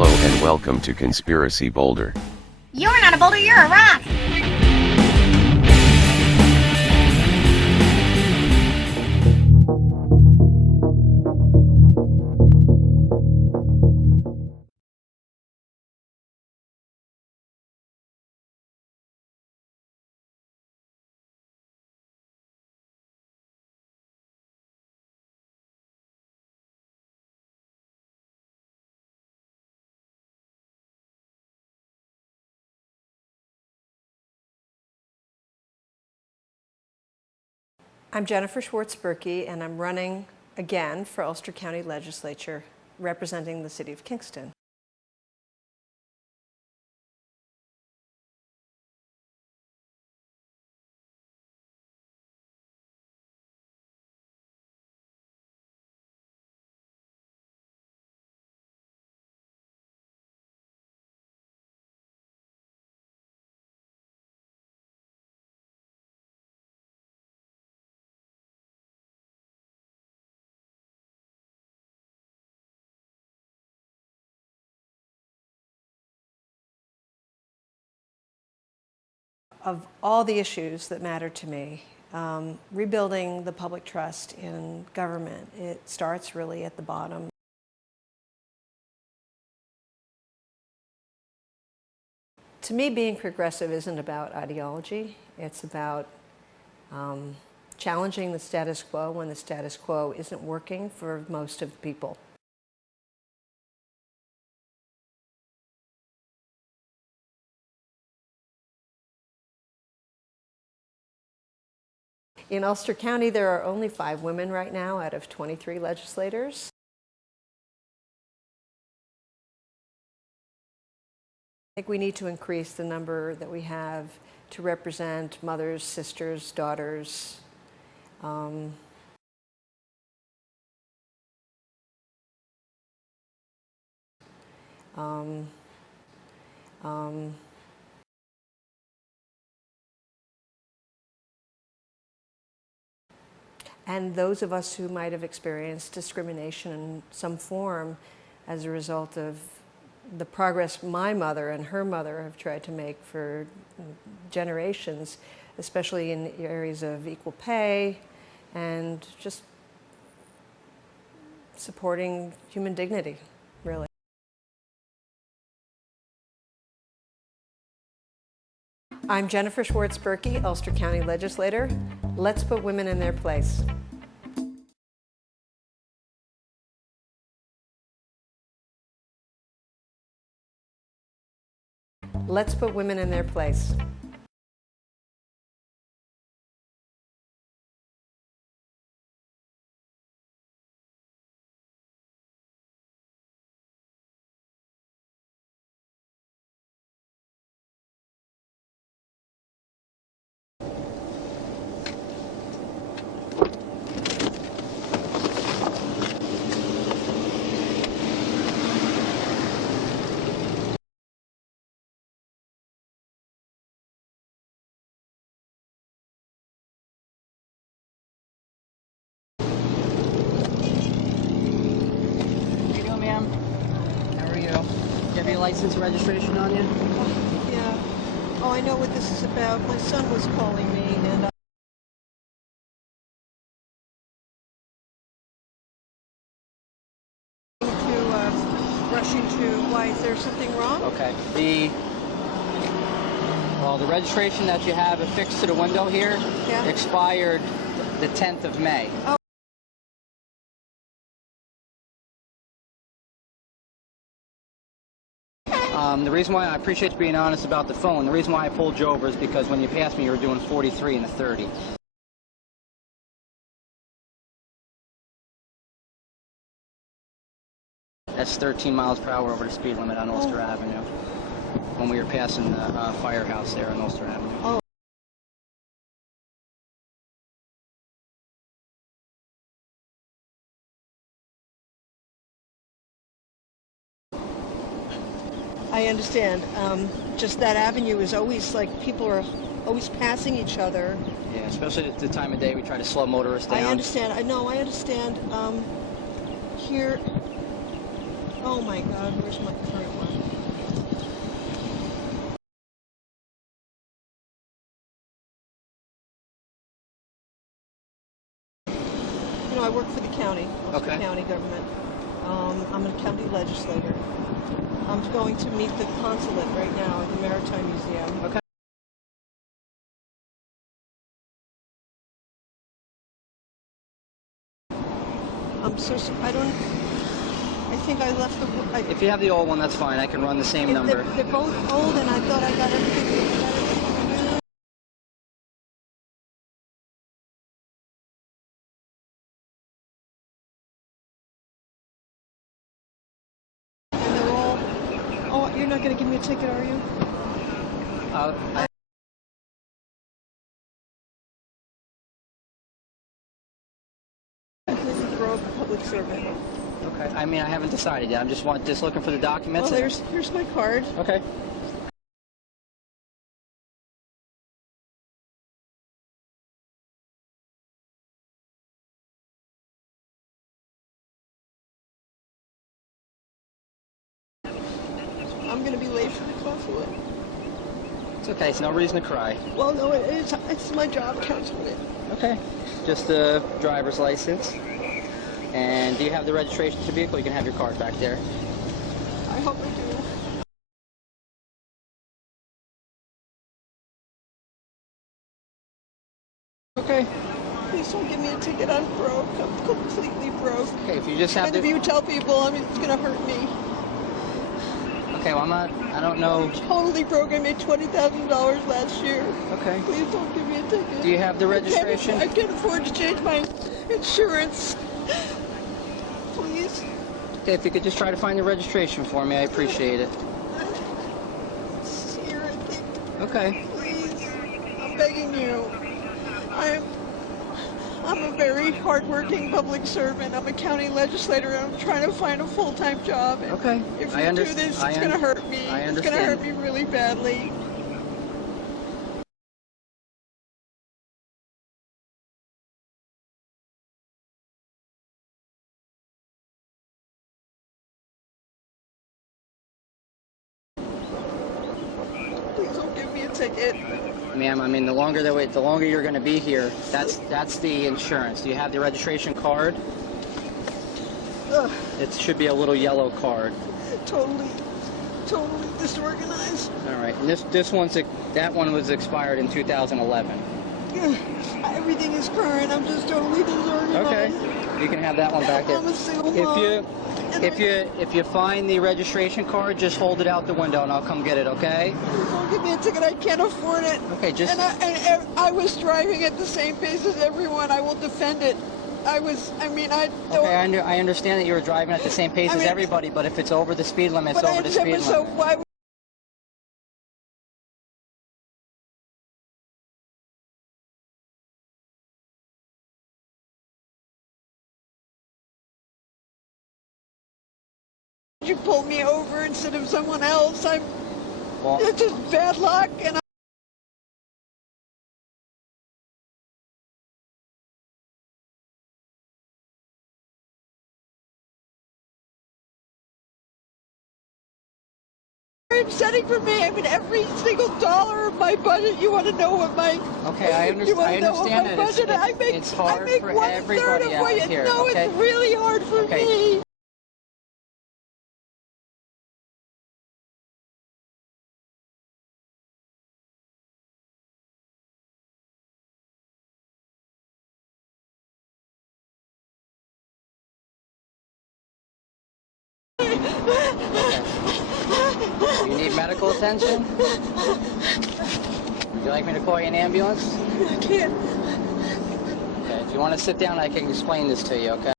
Hello and welcome to Conspiracy Boulder. You're not a boulder, you're a rock! I'm Jennifer Schwartz Berky, and I'm running again for Ulster County Legislature, representing the City of Kingston. Of all the issues that matter to me, rebuilding the public trust in government, it starts really at the bottom. To me, being progressive isn't about ideology. It's about challenging the status quo when the status quo isn't working for most of the people. In Ulster County, there are only 5 women right now out of 23 legislators. I think we need to increase the number that we have to represent mothers, sisters, daughters. And those of us who might have experienced discrimination in some form as a result of the progress my mother and her mother have tried to make for generations, especially in areas of equal pay and just supporting human dignity, really. I'm Jennifer Schwartz Berky, Ulster County Legislator. Let's put women in their place. Let's put women in their place. License registration on you? Yeah. Oh, I know what this is about. My son was calling me, and rushing to. Why, is there something wrong? Okay. The registration that you have affixed to the window here expired the 10th of May. Oh. The reason why I appreciate you being honest about the phone, the reason why I pulled you over is because when you passed me, you were doing 43 and a 30. That's 13 miles per hour over the speed limit on Ulster Avenue when we were passing the firehouse there on Ulster Avenue. Oh. I understand. Just that avenue is always like people are always passing each other. Yeah, especially at the time of day we try to slow motorists down. I understand. I know. I understand. Here, Oh my God, where's my current one? You know, I work for the county, Ulster County government. I'm a county legislator. I'm going to meet the consulate right now at the Maritime Museum. Okay. I think I left the... If you have the old one, that's fine. I can run the same number. They're both old, and I thought I got everything. And they're all... Oh, you're not going to give me a ticket, are you? Completely broke public servant. Okay. I mean, I haven't decided yet. I'm just looking for the documents. Well, here's my card. Okay. I'm going to be late for the consulate. It's okay. It's no reason to cry. Well, no, it's my job counting it. Okay. Just a driver's license. And do you have the registration to the vehicle? You can have your card back there. I hope I do. Okay. Please don't give me a ticket. I'm broke. I'm completely broke. Okay, if you just have and if you tell people, I mean, it's going to hurt me. Okay, well, I don't know. I'm totally broke. I made $20,000 last year. Okay. Please don't give me a ticket. Do you have the registration? I can't afford to change my insurance. Please. Okay, if you could just try to find the registration for me, I appreciate it. It's here, I think. Okay. Please. I'm begging you. I'm a very hardworking public servant. I'm a county legislator, and I'm trying to find a full-time job. And okay. If you do this, it's going to hurt me. I understand. It's going to hurt me really badly. Please don't give me a ticket. Ma'am, I mean, the longer you're going to be here, that's the insurance. Do you have the registration card? Ugh. It should be a little yellow card. Totally disorganized. All right, and that one was expired in 2011. Everything is current. I'm just totally disorganized. Okay, you can have that one back there. I'm a single mom. If you find the registration card, just hold it out the window and I'll come get it, okay? Don't give me a ticket. I can't afford it. Okay, just... And I was driving at the same pace as everyone. I will defend it. I don't... Okay, I understand that you were driving at the same pace as everybody, but if it's over the speed limit, it's over the speed limit. So why would... you pull me over instead of someone else? It's just bad luck, and I'm setting for me. I mean, every single dollar of my budget. You want to know what my... Okay, I understand that it's hard for everybody out here. No, okay? It's really hard for me. Do you need medical attention? Would you like me to call you an ambulance? I can't. Okay, if you want to sit down, I can explain this to you, okay?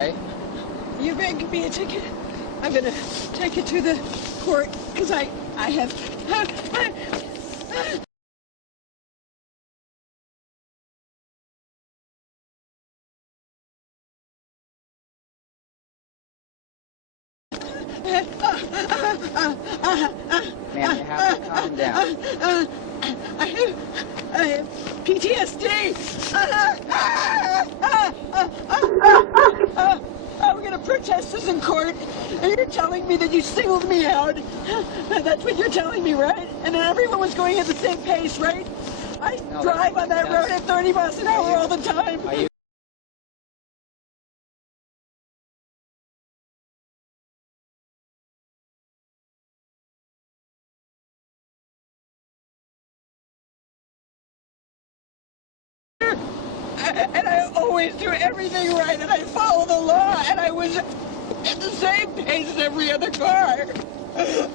Okay. You're making me a ticket. I'm going to take it to the court because I have... Ma'am, you have to calm down. I have PTSD. We're going to protest this in court, and you're telling me that you singled me out. That's what you're telling me, right? And then everyone was going at the same pace, right? I drive on that road at 30 miles an hour all the time. And I always do everything right, and I follow the law, and I was at the same pace as every other car.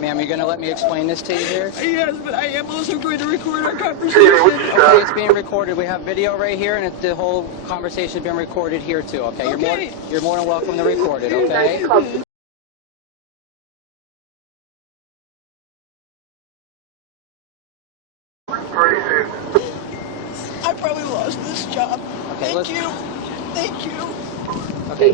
Ma'am, you're going to let me explain this to you here? Yes, but I am also going to record our conversation. Okay, it's being recorded. We have video right here, and the whole conversation is being recorded here too. Okay, you're more than welcome to record it. Okay. I probably lost this job. Okay, Thank you. Okay.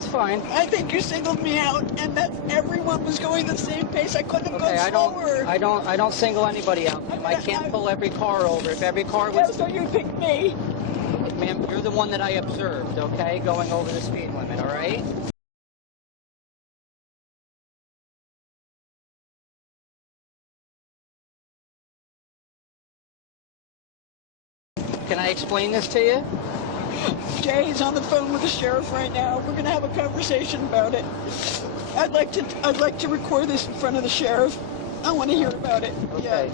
It's fine. I think you singled me out, and that everyone was going the same pace. I couldn't have gone slower. I don't single anybody out, ma'am. I can't pull every car over. If every car was... Yeah, so you picked me. Ma'am, you're the one that I observed, okay? Going over the speed limit, all right? Can I explain this to you? Jay's on the phone with the sheriff right now. We're going to have a conversation about it. I'd like to record this in front of the sheriff. I want to hear about it. Okay. Yeah.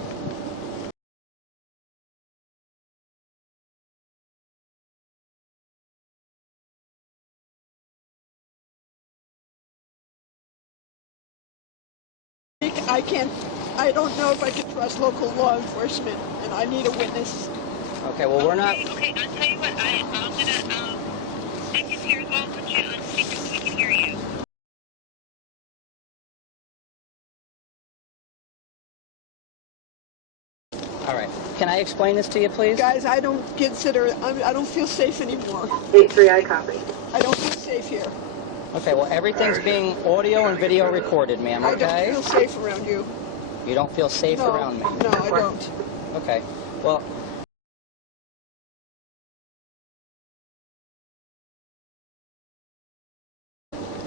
I don't know if I can trust local law enforcement, and I need a witness. Okay, well, we're not... Okay, I'll tell you what, I'm gonna, I can hear as well, put you on speaker so we can hear you. All right. Can I explain this to you, please? Guys, I don't feel safe anymore. 8-3, I copy. I don't feel safe here. Okay, well, everything's being audio and video recorded, ma'am, okay? I don't feel safe around you. You don't feel safe around me? No, I don't. Okay, well...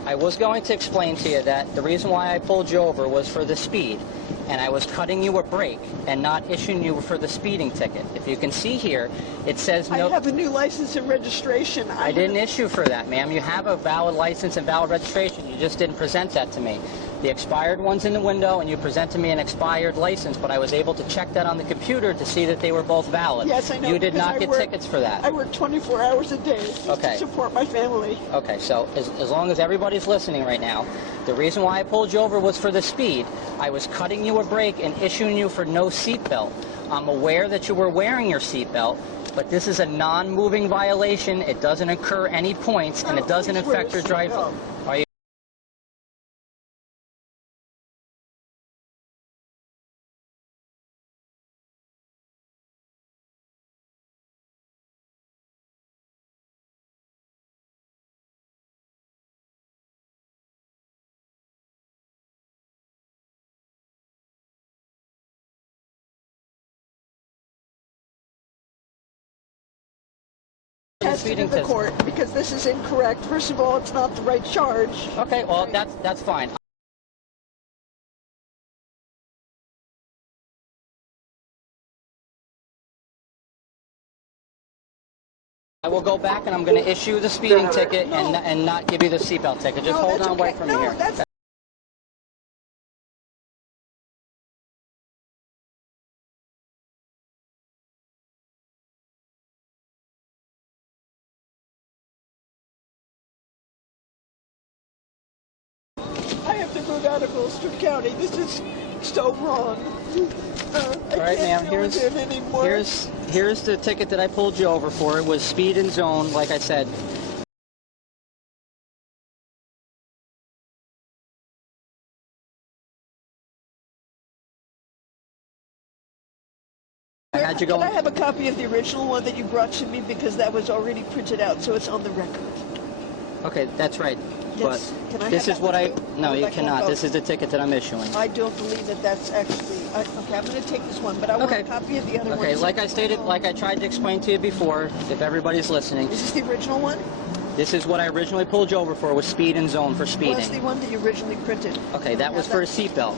I was going to explain to you that the reason why I pulled you over was for the speed, and I was cutting you a break and not issuing you for the speeding ticket. If you can see here, it says no... I have a new license and registration. I didn't issue for that, ma'am. You have a valid license and valid registration. You just didn't present that to me. The expired one's in the window, and you presented me an expired license, but I was able to check that on the computer to see that they were both valid. Yes, I know. You did not get tickets for that. I work 24 hours a day to support my family. Okay, so as long as everybody's listening right now, the reason why I pulled you over was for the speed. I was cutting you a break and issuing you for no seatbelt. I'm aware that you were wearing your seatbelt, but this is a non-moving violation. It doesn't incur any points, and it doesn't affect your driving. Are you? Tested in the court because this is incorrect. First of all, it's not the right charge. Okay, well, that's fine. I will go back and I'm going to issue the speeding ticket and not give you the seatbelt ticket. Just hold on, wait for me here. I have to move out of Ulster County. This is so wrong. All right, ma'am. Here's the ticket that I pulled you over for. It was speed and zone, like I said. Can I have a copy of the original one that you brought to me, because that was already printed out, so it's on the record. Okay, that's right. Yes. But Can I this have is that what one I... too? No, Or you like cannot. both? This is the ticket that I'm issuing. I don't believe that that's actually... okay, I'm going to take this one, but I want a copy of the other one. Okay, like I stated, like I tried to explain to you before, if everybody's listening, Is this the original one? this is what I originally pulled you over for, was speed and zone for What's the speeding. one that you originally printed? Okay, that was for a seatbelt.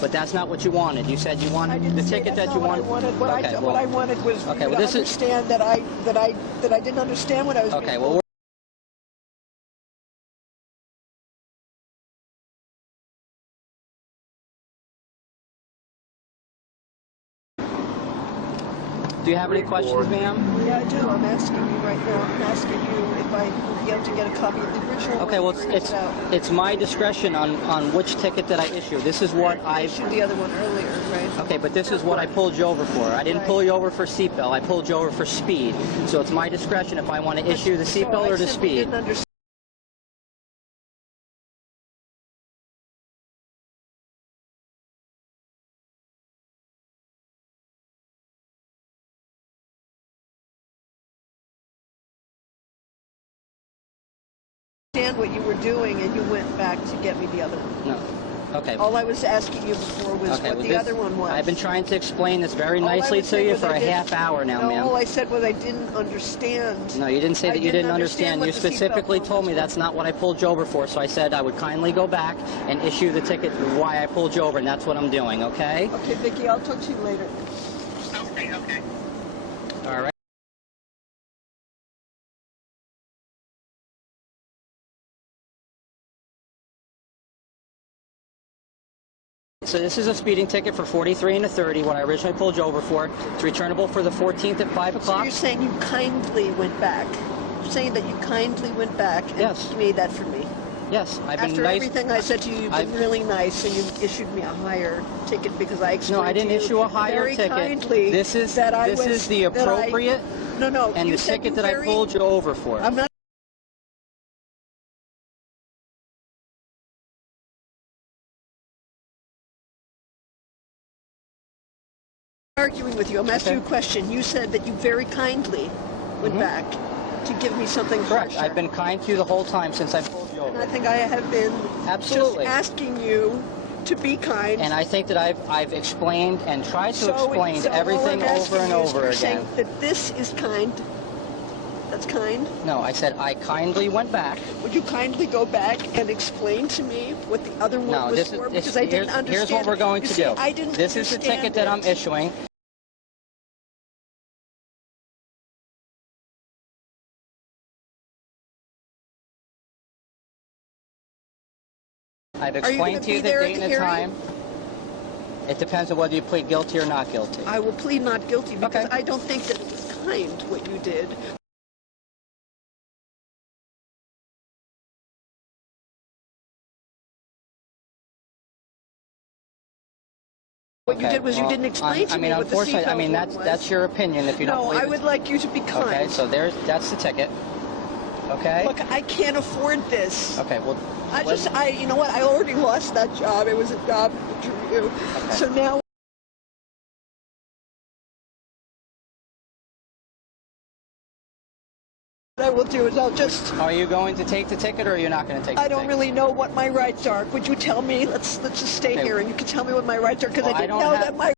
But that's not what you wanted. You said you I wanted didn't the say ticket that's that you not wanted. What I wanted was okay, you well, to this is understand that I didn't understand what I was okay. being Well, told. do you have any questions, ma'am? Yeah, I do. I'm asking you right now. I'm asking you if I would be able to get a copy of the original Okay, one. well, it's my discretion on which ticket that I issue. This is what I I... issued the other one earlier, right? Okay, but this is what I pulled you over for. I didn't pull you over for seatbelt. I pulled you over for speed. So it's my discretion if I want to issue the seatbelt or the I simply speed. didn't understand. What you were doing, and you went back to get me the other one. No. Okay. All I was asking you before was Okay, what well, the other one was. I've been trying to explain this very nicely to you for a half hour now, ma'am. All I said was I didn't understand. No, you didn't say that you didn't understand. what You the seatbelt specifically was. told me that's not what I pulled you over for, so I said I would kindly go back and issue the ticket why I pulled you over, and that's what I'm doing, okay? Okay, Vicki, I'll talk to you later. Okay, okay. All right. So this is a speeding ticket for 43 and a 30, what I originally pulled you over for. It's returnable for the 14th at 5 So o'clock. you're saying you kindly went back. You're saying that you kindly went back and Yes. made that for me. Yes, I've been After nice. everything I said to you, you've been really nice, and you issued me a higher ticket because I explained No, I didn't to you issue a higher very ticket. kindly This is that I this was, is the that I- appropriate No, and you the said ticket you that I very- pulled you over for. I'm not arguing with you. I'm asking you a question. You said that you very kindly went back to give me something Correct. harsher. I've been kind to you the whole time since I pulled you And I over. think I have been Absolutely. just asking you to be kind. And I think that I've explained and tried to explain so all everything I'm over asking and you is over you're again. saying that this is kind. That's kind. No, I said I kindly went back. Would you kindly go back and explain to me what the other one No, was this for? is Because I didn't understand. here's what we're going You to see, do. I didn't This is the understand ticket that I'm it. issuing. I've Are you explained gonna to you be the there at date the and the hearing? time. It depends on whether you plead guilty or not guilty. I will plead not guilty because Okay. I don't think that it was kind what you did. What you did was you didn't explain to me what the unfortunately, seatbelt one was. that's your opinion if you don't No, believe I it. would like you to be kind. Okay, so that's the ticket. Okay? Look, I can't afford this. Okay, well, You know what? I already lost that job. It was a job interview. Okay. So now what I will do is I'll just, are you going to take the ticket or are you not going to take the I ticket? don't really know what my rights are. Would you tell me? Let's just stay Okay. here and you can tell me what my rights are because Well, I I didn't don't know have- that my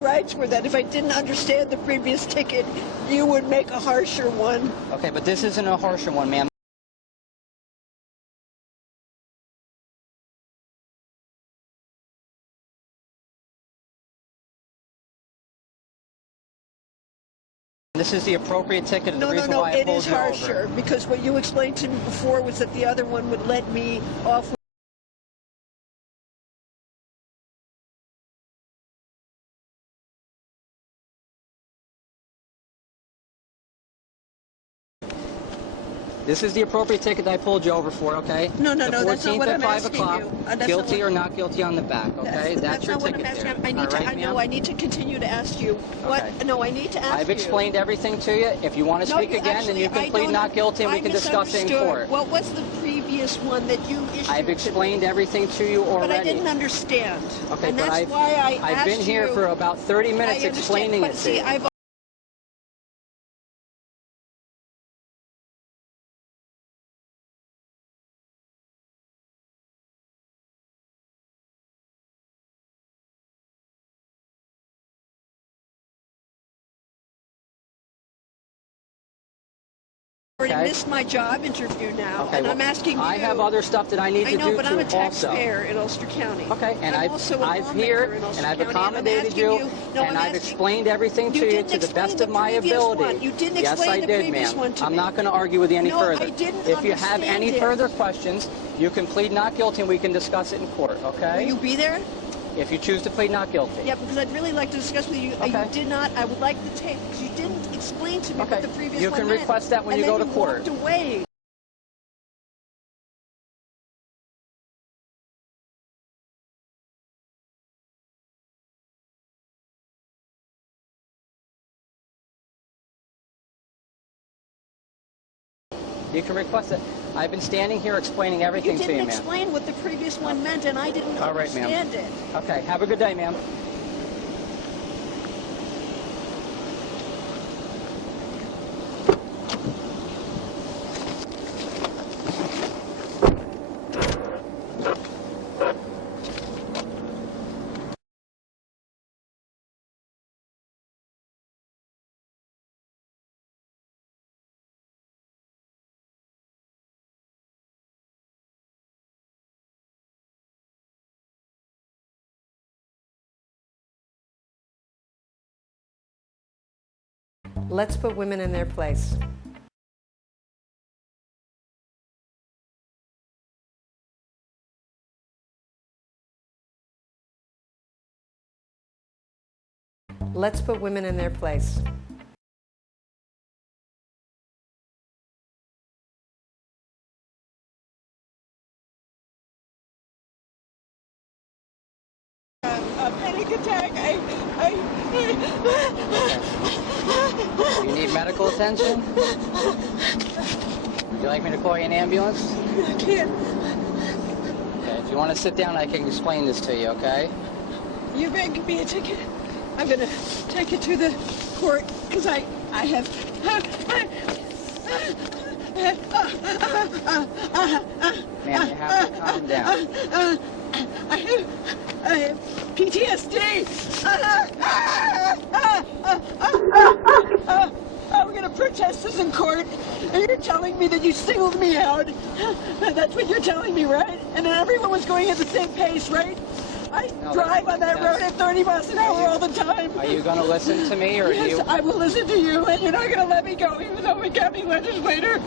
rights were that if I didn't understand the previous ticket, you would make a harsher one. Okay, but this isn't a harsher one, ma'am. This is the appropriate ticket. No, the reason no, why I it pulled is you over. harsher because what you explained to me before was that the other one would let me off. This is the appropriate ticket that I pulled you over for, okay? No, the that's not what 14th I'm at 5 asking o'clock, you. That's guilty not or not guilty on the back, okay? That's your not what ticket I'm asking. there. I need All to. right, I know. ma'am? I need to continue to ask you. What? Okay. No, I need to ask you. I've explained everything to you. If you want to speak again, then you can plead not guilty and we can discuss it in court. What was the previous one that you issued? I've explained everything to you already. But I didn't understand. Okay, and but that's why I asked I've been here you. for about 30 minutes I explaining understand, it but to you. see, I've already missed my job interview now, Okay, and well, I'm asking you. I have other stuff that I need to do too also. I know, but I'm a taxpayer in Ulster County. Okay, and I'm also a I've lawmaker here in Ulster and I've County, accommodated and I'm you, asking you. and I've explained everything to you didn't to the explain best of my previous ability. one. You didn't Yes, explain I the did, previous ma'am. one to I'm me. not going to argue with you any No, further. I didn't If you have understand any it. further questions, you can plead not guilty and we can discuss it in court, okay? Will you be there? If you choose to plead not guilty. Yeah, because I'd really like to discuss with you. Okay. You did not. I would like the tape because you didn't explain to me Okay. what the previous You one can meant. request that when And you go then to court. Walked away. You can request it. I've been standing here explaining everything You to you, didn't ma'am. explain what the previous one meant, and I didn't All right, ma'am. understand it. Okay, have a good day, ma'am. Let's put women in their place. Let's put women in their place. A panic attack. You need medical attention? Would you like me to call you an ambulance? I can't. Okay, if you want to sit down, I can explain this to you, okay? You begged me a ticket. I'm gonna take it to the court because I have. Ma'am, you have to calm down. I have PTSD. We're gonna protest this in court, and you're telling me that you singled me out. That's what you're telling me, right? And then everyone was going at the same pace, right? I drive on that road at 30 miles an hour all the time. Are you going to listen to me, or Yes, you? I will listen to you, and you're not going to let me go, even though I'm a county legislator.